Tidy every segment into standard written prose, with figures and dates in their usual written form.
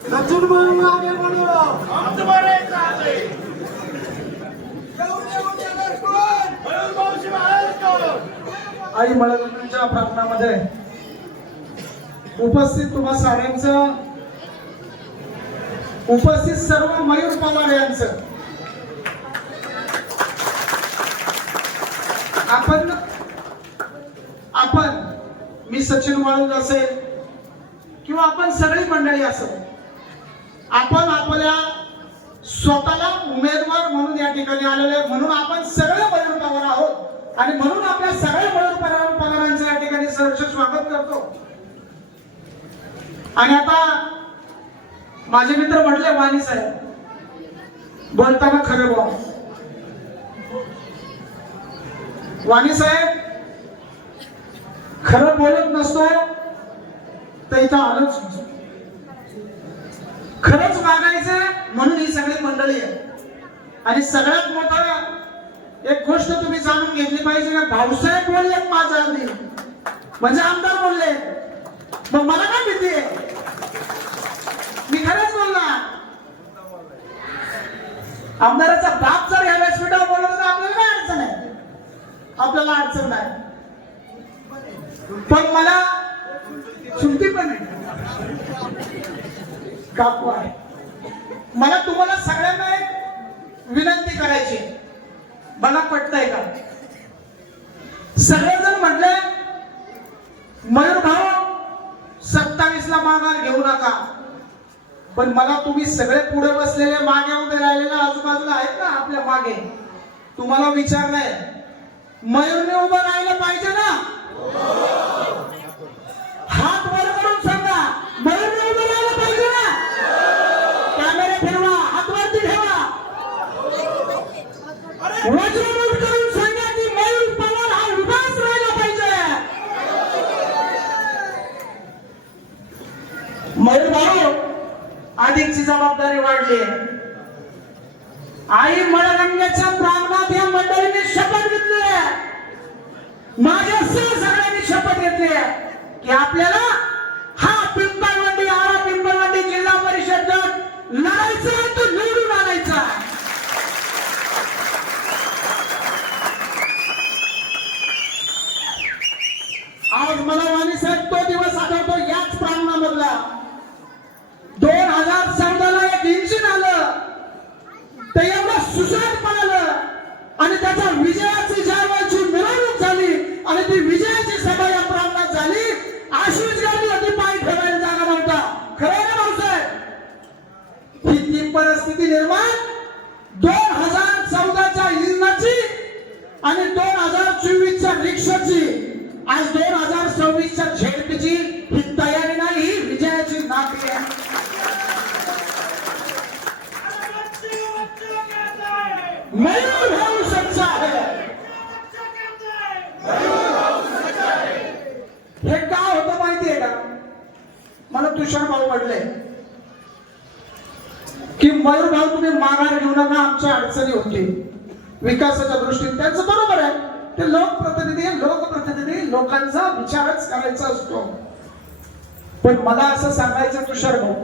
सचिन म्हणून आगे बढ़ो हम तुम्हारे साथ हैं आई मळवंतीच्या प्रार्थनामध्ये उपस्थित तुम्हा साऱ्यांचं, उपस्थित सर्व मयूर पवार यांचं आपण मी सचिन वाळूंज असेल किंवा आपण सगळी मंडळी असेल, आपण आपल्या स्वतःला उमेदवार म्हणून या ठिकाणी आलेले, म्हणून आपण सगळे मयूर पवार आहोत आणि म्हणून आपल्या सगळ्या मयूर पवारांचं या ठिकाणी सहर्ष स्वागत करतो. आणि आता माझे मित्र म्हटले वाणी साहेब बोलताना खरं बोल. वाणी साहेब खरं बोलत नसतो तर इथं आलोच, खरंच वागायचं म्हणून ही सगळी मंडळी आहे. आणि सगळ्यात मोठं एक गोष्ट तुम्ही जाणून घेतली पाहिजे ना, भाऊसाहेब बोलले माझ्या आधी म्हणजे आमदार बोलले, मग मला काय भीती आहे, मी खरंच बोलणार. आमदाराचा बाप जर ह्या व्यासपीठावर बोलला तर आपल्याला काय अडचण आहे, आपल्याला अडचण नाही. पण मला चुलती पण आहे, काकू आहे. मला तुम्हाला सगळ्यांना एक विनंती करायची, मला पटतंय का? सगळेजण म्हटले मयूर भाऊ 27 ला माघार घेऊ नका, पण मला तुम्ही सगळे पुढे बसलेले, मागे उभे राहिलेले, आजूबाजूला आहेत ना आपल्या मागे, तुम्हाला विचारलंय मयूरने उभं राहिलं पाहिजे ना? हात वर करून सांगा, मयूरने उभं राहिलं पाहिजे ना? कॅमेरा फिरवा, हात वरती ठेवा, वज्रमुठ करून सांगा की मयूर पवार हा उभाच राहिला पाहिजे. मयूर भाऊ अधिकची जबाबदारी वाढली. आई मळगंगेच्या प्रांगणात या मंडळीने शपथ घेतली आहे, माझ्यासह सगळ्यांनी शपथ घेतली आहे की आपल्याला हा पिंपळवंडी, आरा पिंपळवंडी जिल्हा परिषद गट लढायचा आहे, तो निवडून आणायचा. आज मला वाणी साहेब तो दिवस आठवतो, याच प्रांगणामधला 2014 ला एक इंजिन आलं, ते एवढं सुसाट पडलं आणि त्याच्या विजयाची ज्यावेळेची मिरवणूक झाली आणि ती विजयाची सभा या प्रांगणात झाली, आशिष गर्दी होती, पाय ठेवायला जागा नव्हता. खरं ना भाऊसाहेब? ही ती परिस्थिती निर्माण 2014च्या इंजिनाची आणि 2024च्या रिक्षाची, आज 2026च्या झेडपीची ही तयारी नाही, ही विजयाची नाती आहे. मयूर भाऊ सच्चा है. हे का होतं माहितीये का? मला तुषार भाऊ म्हटले की मयूर भाऊ तुम्ही माघार घेऊ नका, आमच्या अडचणी होती विकासाच्या दृष्टीने. त्यांचं बरोबर आहे, ते लोकप्रतिनिधी लोकांचा विचारच करायचा असतो. पण मला असं सांगायचं तुषार भाऊ,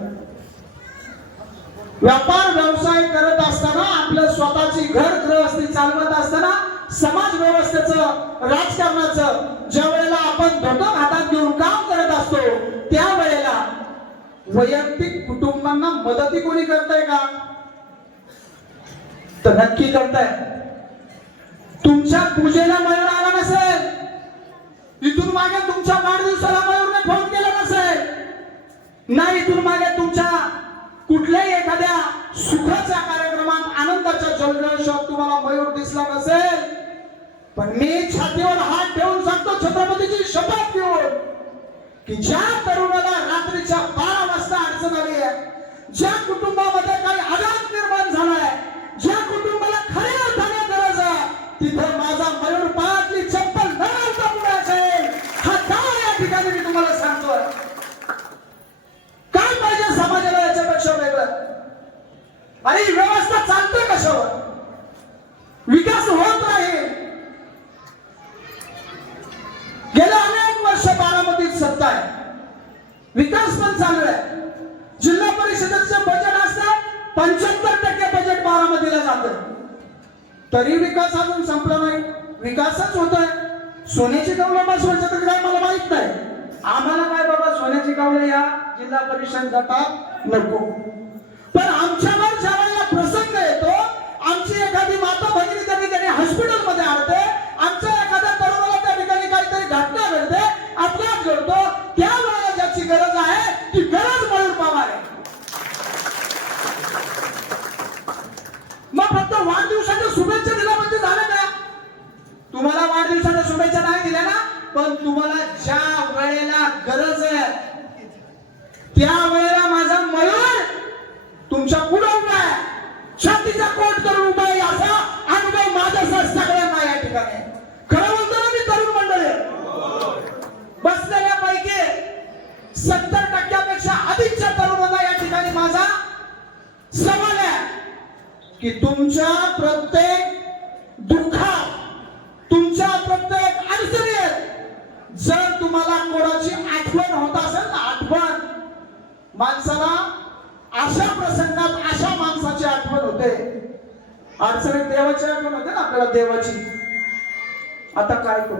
व्यापार व्यवसाय करत असताना, आपलं स्वतःची घर गृहस्थी चालवत असताना, समाज व्यवस्थेचं, राजकारणाचं ज्या वेळेला आपण धोतर हातात घेऊन काम करत असतो, त्यावेळेला वैयक्तिक कुटुंबांना मदती कोणी करताय का? तर नक्की करताय. तुमच्या पूजेला मयूर आला नसेल, इथून मागे तुमच्या वाढदिवसाला मयूरने फोन केला नसेल, नाही इथून मागे तुमच्या कुठल्याही एखाद्या सुखाच्या कार्यक्रमात, आनंदाच्या जल्लोषात तुम्हाला मयूर दिसला नसेल. पण मी छातीवर हात ठेवून सांगतो, छत्रपतीची शपथ घेऊन, की ज्या तरुणाला रात्रीच्या 12 वाजता अडचण आली आहे, ज्या कुटुंबामध्ये काही आघात निर्माण झालाय, ज्या कुटुंबाला खऱ्या अर्थाने गरज आहे, तिथे माझा मयूर पायातली चप्पल न घालता पुढे असेल. हा काय या ठिकाणी मी तुम्हाला सांगतोय. काय पाहिजे समाजाला याच्यापेक्षा वेगळं? अरे ही व्यवस्था चालते कशावर? विकास होत राहील. गेल्या अनेक वर्ष बारामतीत सत्ता आहे, विकास पण चालू आहे. जिल्हा परिषदेचे बजेट असतं 75% बजेट बारामतीला जातं, तरी विकास अजून संपला नाही. विकासच होतोय. सोन्याची कौलं बसवायचं तर काय मला माहित नाही. आम्हाला काय बाबा सोन्याची कौलं या जिल्हा परिषद गटात नको. पण आमच्यावर ज्या वेळेला प्रसंग येतो, आमची एखादी माता भगिनी त्या ठिकाणी हॉस्पिटलमध्ये आणते, आमच्या एखाद्या तरुणाला त्या ठिकाणी काहीतरी घटना घडते, अपघात घडतो, त्यावेळेला ज्याची गरज आहे ती गरज मयूर पवार आहे. मग फक्त वाढदिवसाच्या शुभेच्छा दिल्या म्हणजे झालं का? तुम्हाला वाढदिवसाच्या शुभेच्छा नाही दिल्या ना, पण तुम्हाला ज्या वेळेला गरज आहे त्या वेळेला माझा मयूर तुमच्या पुढे उभा आहे, छातीचा कोट करून उभा आहे. असा अनुभव माझ्या सगळ्यांना या ठिकाणी. खरं म्हणतो ना मी तरुण मंडळी, बसलेल्यापैकी 70% अधिकच्या तरुणांना या ठिकाणी माझा सवाल आहे की तुमच्या प्रत्येक दुःखात, तुमच्या प्रत्येक अडचणीत जर तुम्हाला कोणाची आठवण होत असेल ना, आठवण माणसाला अशा प्रसंगात अशा माणसाची आठवण होते. अडचणीत देवाची आठवण होते ना आपल्याला, देवाची. आता काय करू?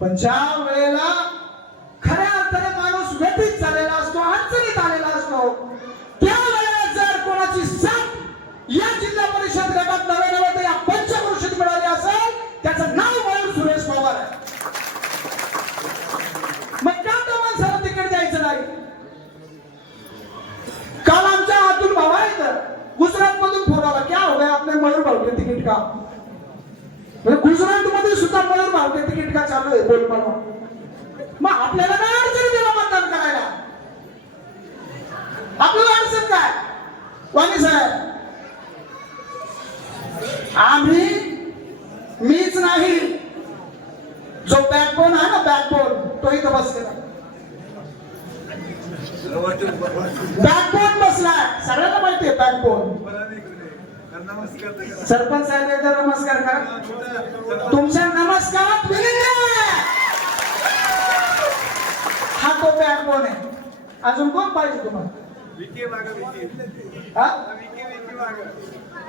पण ज्या वेळेला खऱ्या अर्थाने माणूस व्यथित झालेला असतो, अडचणीत आलेला असतो, त्यावेळेला जर कोणाची साथ या जिल्हा परिषद गटात नव्या या पंचक्रोशीत मिळाली असेल, त्याचं नाव मयूर सुरेश पवार आहे. मग का त्या माणसाला तिकीट द्यायचं नाही? काल आमच्या हातून भाव आहे, गुजरात मधून फोन आला, क्या हो गया आपने मयूर भाव के तिकीट का? गुजरात मध्ये सुद्धा मयूर भाव के तिकीट का चालू आहे बोल मला. मग आपल्याला काय अडचण दिला मतदान करायला? आपल्याला अडचण काय? वाणी साहेब, आम्ही, मीच नाही, जो बॅकबोन आहे ना, बॅकबोन, तो इथं बसलेला. बॅकबोन बसलाय, सगळ्यांना माहिती आहे बॅकबोन. सरपंच साहेब एकदा नमस्कार करा. तुमच्या नमस्कारात हा तो बॅकबोन आहे. अजून कोण पाहिजे तुम्हाला?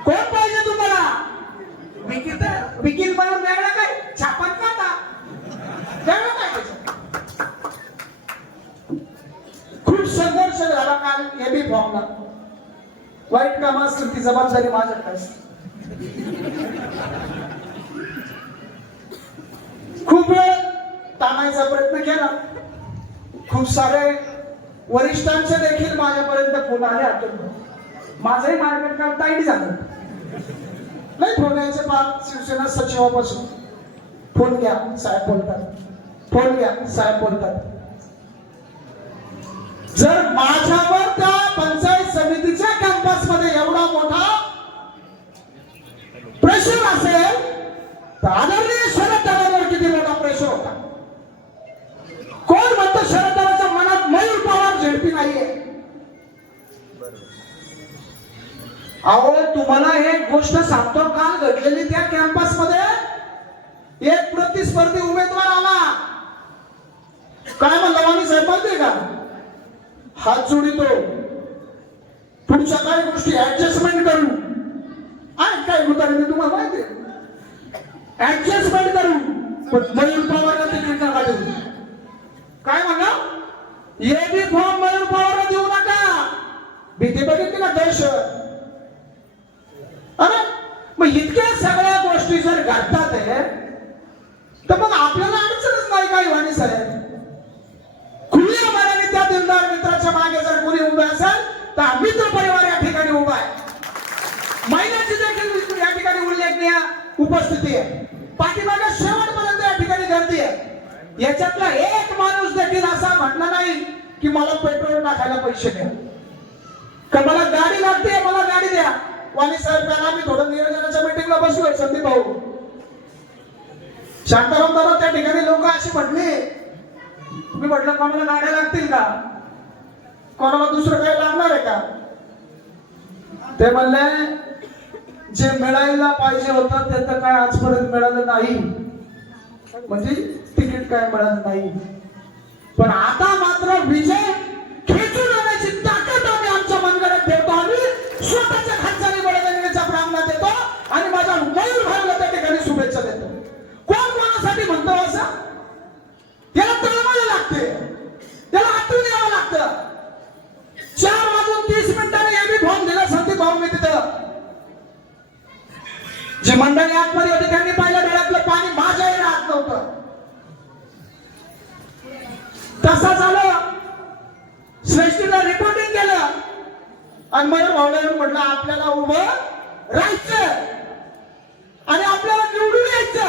कोण पाहिजे तुम्हाला? विकील म्हणून वेगळा काय छापन काटा वेगळं काय? खूप संघर्ष झाला काल एबी फॉर्मला. वाईट काम असेल ती जबाबदारी माझ्याकडे. खूप वेळ ताणायचा प्रयत्न केला, खूप सारे वरिष्ठांचे देखील माझ्यापर्यंत फोन आले. माझंही मार्केट काम टाईट झालं. नाही फोन यायचे बाप शिवसेना सचिवापासून, फोन घ्या साहेब बोलतात, फोन घ्या साहेब बोलतात. जर माझ्यावर त्या पंचायत समितीच्या कॅम्पस मध्ये एवढा मोठा प्रेशर असेल तर आदरणीय शरद दादांवर किती मोठा प्रेशर होता? कोण म्हणतो शरद दादाच्या मनात मयूर पवार झेडपी नाहीये? अहो तुम्हाला एक गोष्ट सांगतो, काल घडलेली त्या कॅम्पस मध्ये एक प्रतिस्पर्धी उमेदवार आला. काय म्हणला वाणी साहेब माहितीये का? हात जोडितो, पुढच्या काही गोष्टी ऍडजस्टमेंट करू. काय होता मी तुम्हाला माहिती आहे? ऍडजस्टमेंट करू, पण मयूर पवारला तिकीट नका देऊ. काय म्हणा? एबी फॉर्म मयूर पवारला देऊ नका. भीती बघितली ना, दहशत. अरे मग इतक्या सगळ्या गोष्टी जर घडतात आहे तर मग आपल्याला अडचणच नाही काही वाणी साहेब. खुल्या मनाने त्या दिलदार मित्राच्या मागे जर कोणी उभे असेल तर मित्र परिवार या ठिकाणी उभा आहे. महिलांची देखील या ठिकाणी उल्लेखनीय उपस्थिती आहे. पाठीमागे शेवटपर्यंत या ठिकाणी गर्दी आहे. याच्यातला एक माणूस देखील असा म्हटला नाही की मला पेट्रोल टाकायला पैसे द्या, का मला गाडी लागते मला गाडी द्या. वाणी साहेब काल आम्ही थोडं नियोजनाच्या मीटिंगला बसलोय संदीप भाऊ, शांताराम दादा त्या ठिकाणी लोक अशी म्हटली. मी म्हटलं कोणाला गाड्या लागतील का, कोणाला दुसरं काही लागणार आहे का? ते म्हणले जे मिळायला पाहिजे होतं ते तर काय आजपर्यंत मिळालं नाही, म्हणजे तिकीट काय मिळालं नाही. पण आता मात्र विजय खेचून आणण्याची ताकद स्वतःच्या खालच्या बडगणीच्या प्रांगणात येतो आणि माझ्या मयूर भाऊला त्या ठिकाणी शुभेच्छा देतो. कोण कोणासाठी म्हणतो असं? त्याला तळमळ लागते, त्याला आठवून यावं लागतं. 4:30 एबी फॉर्म दिला संदीप भाऊ मी तिथं. जी मंडळी आतमध्ये होती त्यांनी पाहिलं डोळ्यातलं पाणी माझ्याही राहत नव्हतं. तसा झालं. श्रेष्ठीला रिपोर्टिंग केलं आणि मयूर भाऊला येऊन म्हटलं आपल्याला उभं राहायचं आणि आपल्याला निवडून यायचं.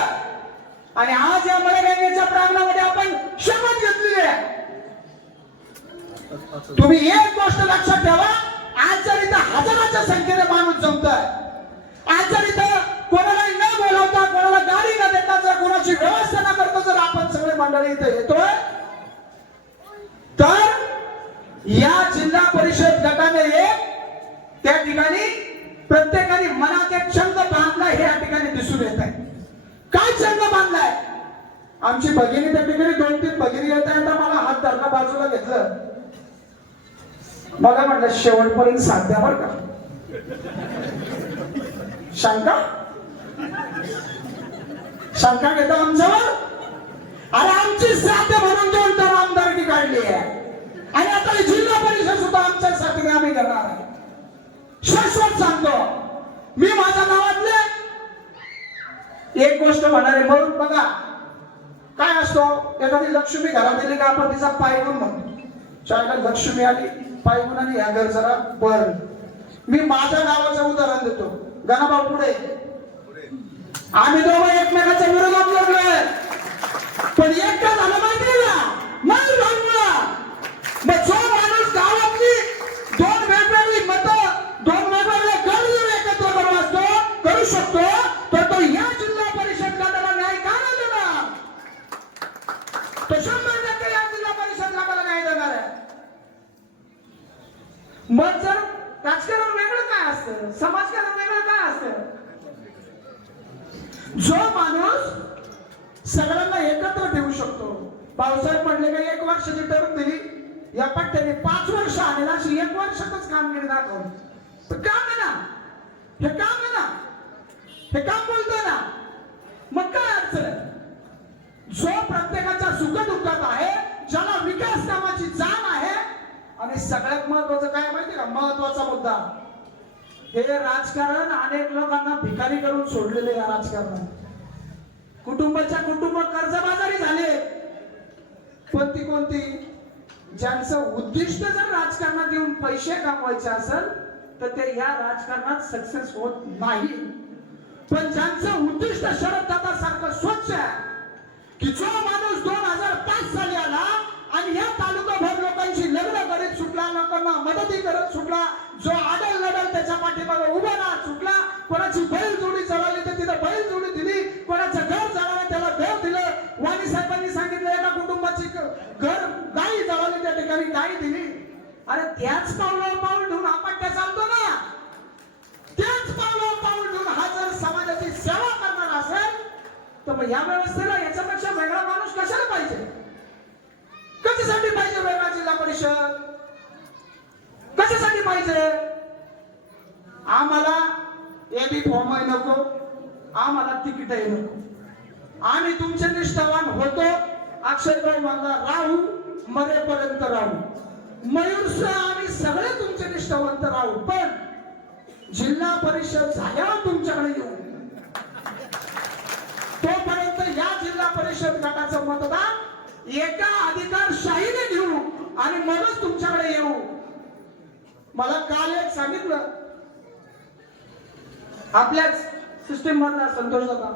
आणि आज या मळगंगेच्या प्रांगणामध्ये आपण शपथ घेतलेली आहे. तुम्ही एक गोष्ट लक्षात ठेवा, आज जर इथं हजाराच्या संख्येने माणूस जमतोय, आज जर इथं कोणालाही न बोलवता कोणाला गाडी न देता जर कोणाची व्यवस्था न करता जर आपण सगळे मंडळी इथे येतोय, तर या जिल्हा परिषद गटाने एक त्या ठिकाणी प्रत्येकाने मनात एक छंद बांधलाय हे या ठिकाणी दिसून येत आहे. काय छंद बांधलाय? आमची भगिनी त्या ठिकाणी 2-3 भगिनी येत आहे. मला हात धरणं बाजूला घेतलं, मला म्हटलं शेवटपर्यंत साथ द्या बरं का. शंका घेतो आमच्यावर. अरे आमची साथ म्हणून 2 टर्म आमदारकी काढली आहे आणि आता जिल्हा परिषद सुद्धा आमच्यासाठी आम्ही करणार आहे. शाश्वत सांगतो मी माझ्या गावातले एक गोष्ट म्हणाले. म्हणून बघा काय असतो, एखादी लक्ष्मी घरात आली का आपण तिचा पाय गुण म्हणतो. चायला लक्ष्मी आली, पाय गुण आणि या घर जरा बर. मी माझ्या गावाचं उदाहरण देतो. गणाभाऊ पुढे. आम्ही दोघं एकमेकाच्या विरोधात लढलोय, पण एक का झालं माहिती ना, मयूर भाऊला. मग जो माणूस गावातली 2 वेगवेगळी मतं 2 वेगवेगळे गट एकत्र करू शकतो, तर तो या जिल्हा परिषद गटाला न्याय का नाही देणार? तो 100% या जिल्हा परिषद गटाला न्याय देणार आहे. मग जर राजकारण वेगळं काय असतं, समाजकारण वेगळं काय असतं? जो माणूस सगळ्यांना एकत्र ठेवू शकतो. भाऊसाहेब म्हणले का 1 वर्षाची टर्म दिली, या पट्ट्याने 5 वर्ष आलेला अशी 1 वर्षातच कामगिरी दाखवली. काम आहे ना हे, काम आहे ना हे, काम बोलतोय ना, मग काय अडचण? जो प्रत्येकाच्या सुखदुःखात आहे, ज्याला विकास कामाची जाण आहे, आणि सगळ्यात महत्वाचं काय माहिती का, महत्वाचा मुद्दा, हे राजकारण अनेक लोकांना भिकारी करून सोडलेले. या राजकारणात कुटुंबाच्या कुटुंब कर्जबाजारी झाले. पण ती कोणती? ज्यांचं उद्दिष्ट जर राजकारणात येऊन पैसे कमवायचे असेल तर ते या राजकारणात सक्सेस होत नाही. पण ज्यांचं उद्दिष्ट शरद दादा सारखं स्वच्छ आहे, की जो माणूस 2005 साली आला आणि या तालुकाभर लोकांची लग्न करीत सुटला, लोकांना मदती करत सुटला, जो आडल लढल त्याच्या पाठीमागे उभा राहत सुटला, कोणाची बैल जोडी जळाली तर तिथे बैल जोडी दिली, कोणाचं घर जळालं त्याला घर दिलं. वाणी साहेबांनी सांगितलं एका कुटुंबाची घर गाई जळाली त्या ठिकाणी गाई दिली. अरे त्याच पावलावर पाऊल ठेवून हा पट्ट्या चालतो ना, त्याच पावलावर पाऊल ठेवून हा जर समाजाची सेवा करणार असेल तर मग या व्यवस्थेला याच्यापेक्षा वेगळा माणूस कशाला पाहिजे? कशासाठी पाहिजे वेगळा जिल्हा परिषद? कशासाठी पाहिजे? आम्हाला एबी फॉर्मही नको, आम्हाला तिकीटही नको. आम्ही तुमचे निष्ठावान होतो. अक्षयभाई म्हणला राहू, मरेपर्यंत राहू. मयूरसह आम्ही सगळे तुमचे निष्ठावंत राहू, पण जिल्हा परिषद झाल्यावर तुमच्याकडे येऊ. तोपर्यंत या जिल्हा परिषद गटाचं मतदान एका अधिकारशाहीने घेऊ आणि मगच तुमच्याकडे येऊ. मला काल एक सांगितलं, आपल्याच सिस्टीम मधला संतोष दादा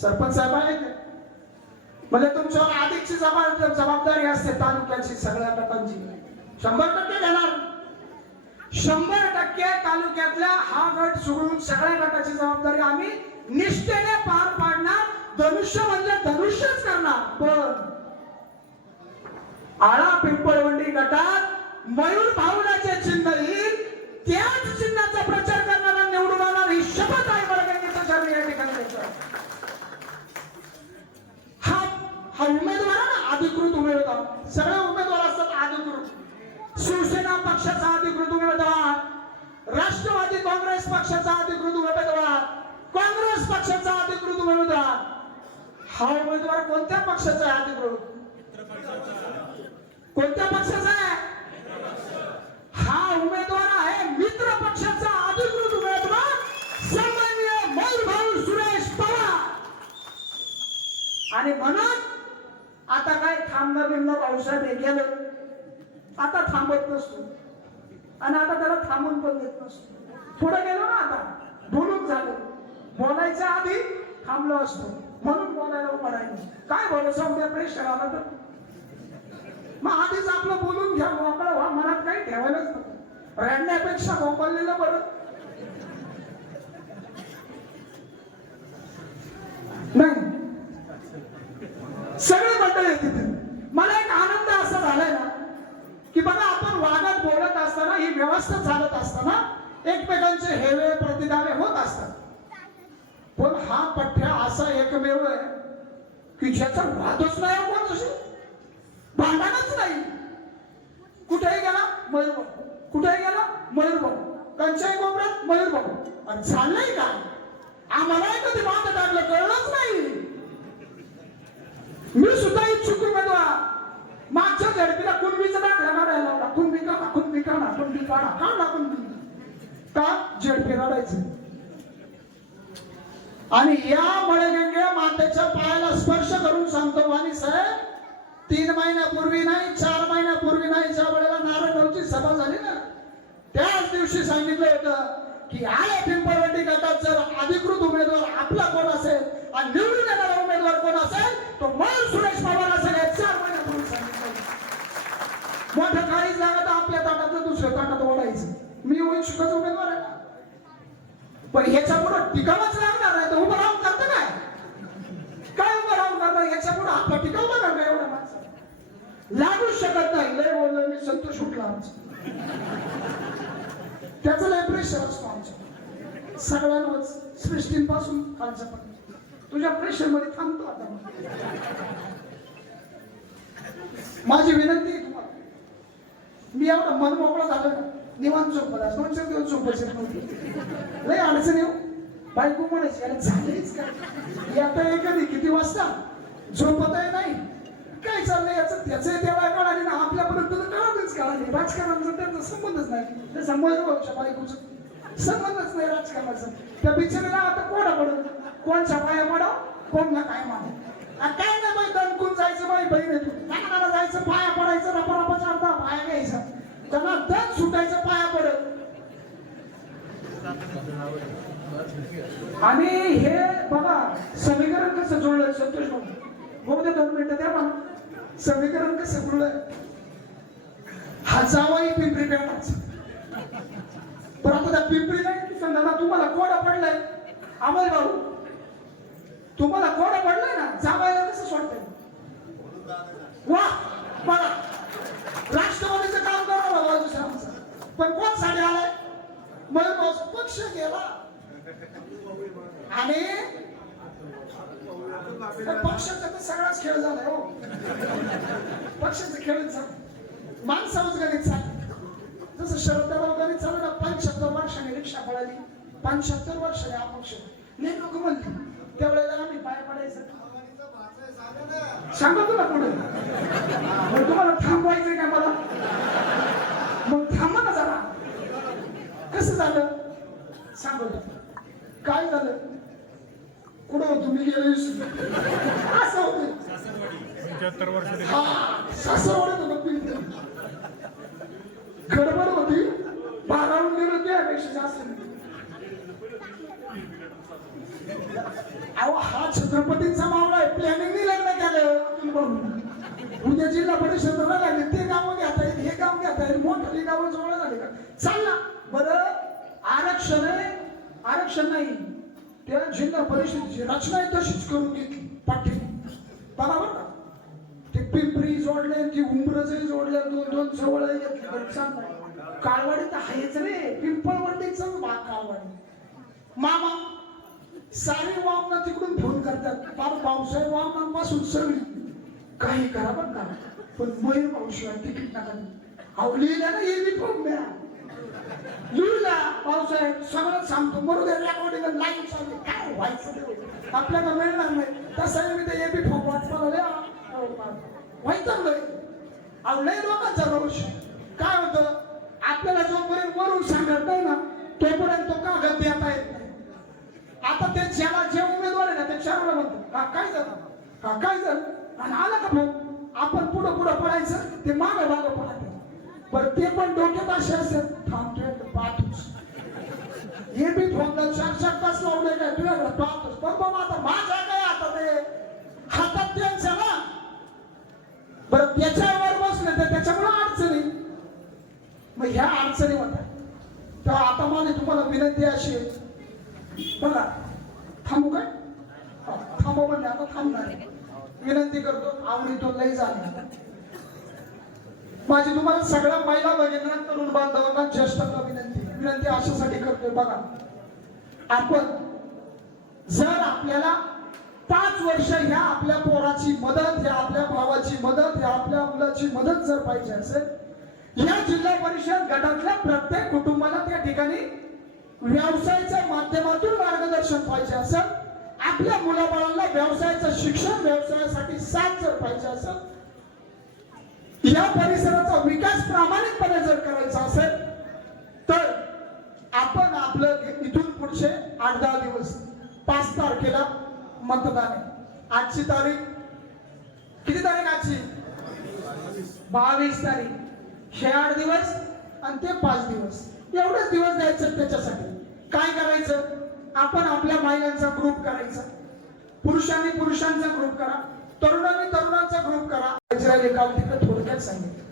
सरपंच साहेब आहेत, म्हणजे तुमच्यावर अधिकची जबाबदारी असते तालुक्याची, सगळ्या गटांची. 100% घेणार. 100% तालुक्यातल्या हा गट सोडून सगळ्या गटाची जबाबदारी आम्ही निष्ठेने पार पाडणार. धनुष्य म्हणजे धनुष्यच करणार. पण आळा पिंपळवंडी गटात मयूर भाऊलाचे चिन्ह येईल, त्याच चिन्हाचा प्रचार करणारा निवडून आणणार ही शपथ आहे मळगंगेच्या या ठिकाणी. हा उमेदवार ना, अधिकृत उमेदवार. सगळे उमेदवार असतात अधिकृत. शिवसेना पक्षाचा अधिकृत उमेदवार, पक्षाचा अधिकृत उमेदवार, काँग्रेस पक्षाचा अधिकृत उमेदवार. हा उमेदवार कोणत्या पक्षाचा आहे अधिकृत? कोणत्या पक्षाचा आहे? हा उमेदवार आहे मित्र पक्षाचा अधिकृत उमेदवार सन्माननीय मयूरभाऊ सुरेश पवार. आणि म्हणून आता काय थांबणार बिमणार भाऊसाहेब हे गेलं, आता थांबत नसतो आणि आता त्याला थांबून पण देत नसतो. पुढे गेलो ना, आता बोलून झालं, बोलायच्या आधी थांबलो असतो म्हणून बोलायला उभं राहिलो. काय भरोसा उद्या प्रेशर आला तर? मग आधीच आपलं बोलून घ्या, मोकळं व्हा, मनात काही ठेवायलाच नको. रडण्यापेक्षा मोकळलेलं बरं नाही. सगळे मंडळी तिथे. मला एक आनंद असा झालाय ना की बघा, आपण वागत बोलत असताना, ही व्यवस्था चालत असताना एकमेकांचे हेवे प्रतिदावे होत असतात. पण हा पठ्ठ्या असा एकमेव आहे की ज्याचा वादच नाही, कोणाशी भांडणच नाही. कुठेही गेला मयूरभाऊ, कुठेही गेला मयूरभाऊ, कंचाई कोपऱ्यात मयूरभाऊ. आणि चाललंय का? आम्हालाही कधी मागं टाकलं कळलंच नाही. मी सुद्धा इच्छुक उमेदवार. मागच्या झडपीला कुणबीचा दाखला काढायला लावला. कुणबी काढा, कुणबी काढा, कुणबी काढा, काढला कुणबी. का? झडपी रडायचं. आणि या मळगंगे मातेच्या पायाला स्पर्श करून सांगतो वाणी साहेब, 3 महिन्यापूर्वी नाही, 4 महिन्यापूर्वी नाही, ज्या वेळेला नारायणरावची सभा झाली ना, त्याच दिवशी सांगितलं होतं की आले पिंपळवंडी गटात जर अधिकृत उमेदवार आपला कोण असेल आणि निवडून येणारा उमेदवार कोण असेल तो मयूर सुरेश पवार असेल. 4 महिन्यापूर्वी सांगितलं. मोठं काळीच लागत आपल्या ताटातलं दुसऱ्या ताटात ओढायचं. मी इच्छुकच उमेदवार आहे, पण ह्याच्या पुढे टिकावच लागणार नाही. तर उभं राहून करतं काय? काय उभं राहून करणार? ह्याच्या पुढे आपला टिकाव लागणार नाही. एवढ्या माणसं लागूच शकत नाही. लय बोललोय मी, संतोष उठला आमचा. त्याचं लय प्रेशर असतो आमच्या सगळ्यांवर, सृष्टींपासून खालच्या पण. तुझ्या प्रेशर मध्ये थांबतो आता. माझी विनंती आहे तुम्हाला, मी एवढा मन मोकळा झालो ना, निवांत झोपला 2-4 दिवस झोपायचे नव्हते. लय अडचण येऊ. बायको म्हणायची याला झालेच काय, आता कधी किती वाजता झोपतही नाही, काय चाललंय याचं त्याचं त्याला कळाली ना, आपल्यापर्यंत तर कळतच कळाली. राजकारणाचा त्यांचा संबंधच नाही, त्याचा मयूरभाऊच्या बायकोचा संबंधच नाही राजकारणाचा. त्या बिचारीला आता कोणा पडत, कोणच्या पाया पडाव, कोणला काय माने. काय नाही बाई, दणकून जायचं बाई, बहीण येतो नानाला जायचं, पाया पडायचं, रपा चालता पाया घ्यायचा, त्यांना दण सुटायचं पाया पडत. आणि हे बघा समीकरण कसं जुळलंय संतोष भाऊ, बघू दे 2 मिनिटं द्या मला. समीकरण कसं जुळलंय? हा जावाई पिंपरी पेटाच, पण आता त्या पिंपरी नाही समजा तुम्हाला कोडा पडलाय. अमोल भाऊ तुम्हाला कोडा पडलाय ना, जावायला कसं सोडतंय? वा बघा, राष्ट्रवादीचं काम करावं बाजूचं आमचं, पण कोण साठी आलाय? मयूरभाऊ पक्ष गेला आणि पक्षाचा तर सगळाच खेळ झालाय हो. पक्षाचा खेळच झाला, माणसावरच गणित चाललं. जसं शरदराव गणित चाललं ना, 75 वर्षांनी रिक्षा पळाली, 75 वर्षांनी अपक्ष लोक म्हणते, त्यावेळेला आम्ही पाय पडायचं. सांगा तुला पुढे, तुम्हाला थांबवायचंय का मला? मग थांबा ना जरा. कसं झालं सांगतो, काय झालं? कुठं होतो मी गेलो असं होते. 75 वर्ष सासरवाडीत होतो. गडबड होती, भारावून गेलो त्यापेक्षा जास्त. अहो हा छत्रपतींचा मावळा आहे, प्लॅनिंगनी लग्न केलं. उद्या जिल्हा परिषद लागले, ते गाव घेता येईल, हे गाव घेता येईल, मोठी गाव जवळ झाले का चालला. बरं आरक्षण आहे, आरक्षण नाही, त्या जिल्हा परिषदेची रचना आहे तशीच करून घेतली पाठी. बरोबर ना? ते पिंपरी जोडले, ती उमरजही जोडले, 2-2 जवळ घेतली. काळवाडी तर आहेच रे, पिंपळवंडीचा भाग काळवाडी. मामा सारी वामना तिकडून फोन करतात, पावसाळ्या वामनांपासून सगळी काही करा बरं का, पण मयूरभाऊ शिवाय तिकीट नका. अहो लिहिलं ना, युनिफॉर्म द्या, लिहिला भाऊसाहेब सगळं सांगतो बरोबर रेकॉर्डिंग लाईव्ह चालू काय व्हायचं ते होईल. आपल्याला मिळणार नाही तसं मी ते एबी फोक व्हायचं नाही. अहो लय लोकांचा रोष काय होतं आपल्याला जोपर्यंत वरून सांगत नाही ना तोपर्यंत तो कागद देता येत नाही. आता ते ज्याला जे उमेदवार आहे ना ते चारला म्हणतो काय झालं काय झालं आणि आलं का भाऊ आपण पुढं पुढं पळायचं ते मागं मागं पळायचं. बरं ते पण डोक्यात असे असेल थांबतोय पाहतोच हे बी फोनला 4-4 तास लावले काय तुझ्याकडे पाहतोच पण बाबा आता माझ्या काय आता ते हातात त्यांचं ना. बरं त्याच्यावर बसले तर त्याच्यामुळे अडचणी मग ह्या अडचणी होत्या. तेव्हा आता माझी तुम्हाला विनंती अशी आहे बघा थांबू काय थांबू म्हणजे आता थांबणार विनंती करतो आवडीतो लई झाली. माझी तुम्हाला सगळ्या महिला भगिनींना तरुण बांधवांना ज्येष्ठांना विनंती अशासाठी करतोय बघा आपण जर आपल्याला 5 वर्ष ह्या आपल्या पोराची मदत ह्या आपल्या भावाची मदत ह्या आपल्या मुलाची मदत जर पाहिजे असेल या जिल्हा परिषद गटातल्या प्रत्येक कुटुंबाला त्या ठिकाणी व्यवसायाच्या माध्यमातून मार्गदर्शन पाहिजे असेल आपल्या मुलाबाळांना व्यवसायाचं शिक्षण व्यवसायासाठी साथ जर पाहिजे असेल या परिसराचा विकास प्रामाणिकपणे जर करायचा असेल तर आपण आपलं इथून पुढचे 8-10 दिवस 5 तारखेला मतदान आहे. आजची तारीख किती तारीख आजची 22 तारीख हे 8 दिवस आणि ते 5 दिवस एवढेच दिवस द्यायचं. त्याच्यासाठी काय करायचं आपण आपल्या महिलांचा ग्रुप करायचा पुरुषांनी पुरुषांचा ग्रुप करा तरुणांनी तरुणांचा ग्रुप करा. काल तिकडे थोडक्यात सांगितलं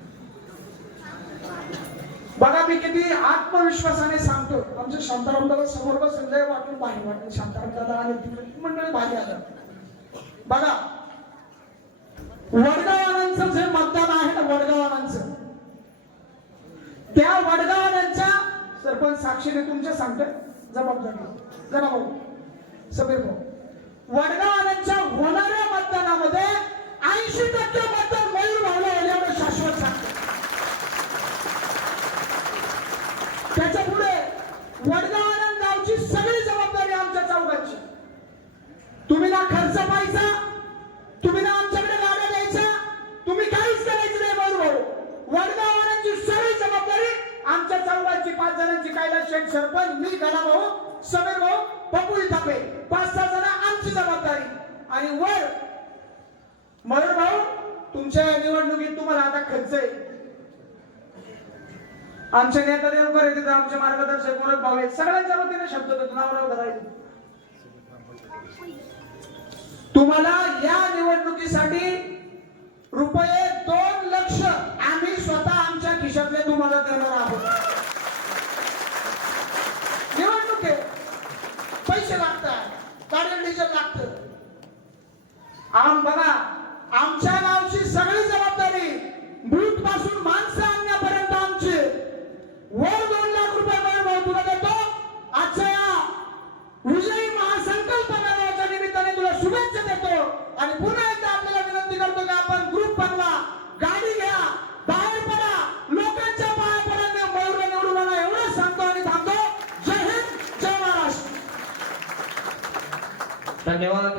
बघा मी किती आत्मविश्वासाने सांगतो. आमच्या शांताराम दादा समोर बसून लय वाटून बाहेर वाटलं शांताराम दादा आणि तिकडे मंडळी बाहेर आलं. बघा वडगावांचं जे मतदान आहे ना वडगावांचं त्या वडगावांच्या सरपंच साक्षीने तुमच्या सांगतोय जबाबदारी जरा भाऊ समीर भाऊ वडगावांच्या होणाऱ्या मतदानामध्ये 80% मतदान मयूर भाऊला एवढं शाश्वत सांगतो. त्याच्या पुढे वडगाव गावची सगळी जबाबदारी आमच्या चौघांची. तुम्ही ना खर्च पाहायचा तुम्ही ना आमच्याकडे गाड्या द्यायच्या तुम्ही काहीच करायचं नाही मयूर भाऊ. वडगावांची सगळी जबाबदारी आमच्या चौघांची 5 जणांची कैलास शेठ सरपंच मी गणा भाऊ समीर भाऊ पप्पू इथापे 5-6 जण आमची जबाबदारी. आणि वर मयूर भाऊ तुमच्या निवडणुकीत तुम्हाला आता खर्च आहे. आमचे नेता देवकर आहे तिथे आमचे मार्गदर्शक मोरक भाऊ आहेत सगळ्यांच्या वतीने शब्द देतो नावराव धरायचे. तुम्हाला या निवडणुकीसाठी रुपये 2 लाख आम्ही स्वतः आमच्या खिशातले तुम्हाला देणार आहोत. निवडणूक आहे पैसे लागतात गाडी डिझेल लागतं. बघा आमच्या गावची सगळी जबाबदारी बूथ पासून माणसं आणण्यापर्यंत आमची वर 2 लाख रुपये भाऊ तुला देतो. आजच्या या विजयी महासंकल्प मेळाव्याच्या निमित्ताने तुला शुभेच्छा देतो. आणि पुन्हा एकदा आपल्याला विनंती करतो की आपण ग्रुप बनवा गाडी घ्या बाहेर पडा लोकांच्या पाया पडा मयूर निवडून आणा एवढं सांगतो आणि थांबतो. जय हिंद जय महाराष्ट्र. धन्यवाद.